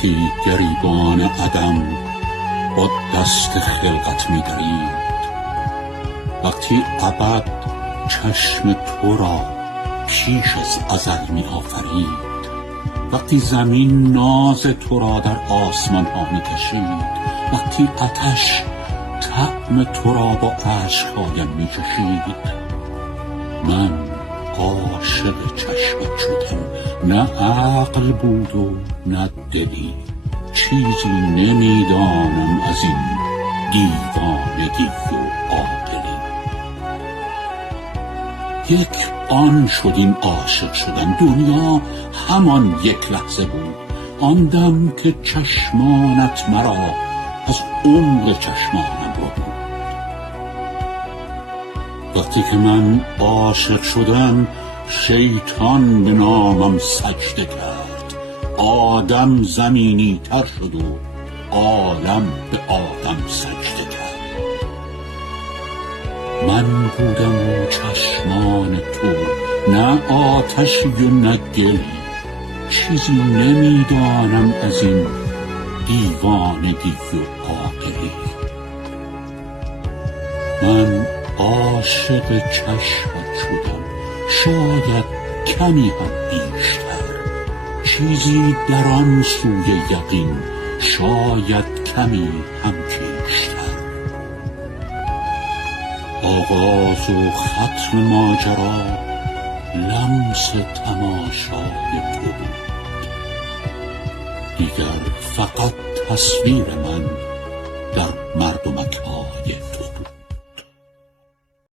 وقتی گریبان عدم با دست خلقت می درید، وقتی ابد چشم تو را پیش از ازل می آفرید، وقتی زمین ناز تو را در آسمان ها می کشید، وقتی آتش طعم تو را با عشقهایم می چشید، من عاشق چشمت شدم. نه عقل بود و نه دلی، چیزی نمیدانم از این دیوانگی و عاقلی. یک آن شد این عاشق شدن، دنیا همان یک لحظه بود، آن دم که چشمانت مرا از عمق چشمانم رو بود. وقتی که من عاشق شدم، شیطان به نامم سجده کرد، آدم زمینی تر شد و عالم به آدم سجده کرد. من بودم و چشمان تو، نه آتشی و نه گلی، چیزی نمیدانم از این دیوانگی و عاقلی. من عاشق چشمت شدم، شاید کمی هم بیشتر، چیزی در آن سوی یقین، شاید کمی هم کیشتر. آغاز و ختم ماجرا لمس تماشای تو بود، دیگر فقط تصویر من در مردمک های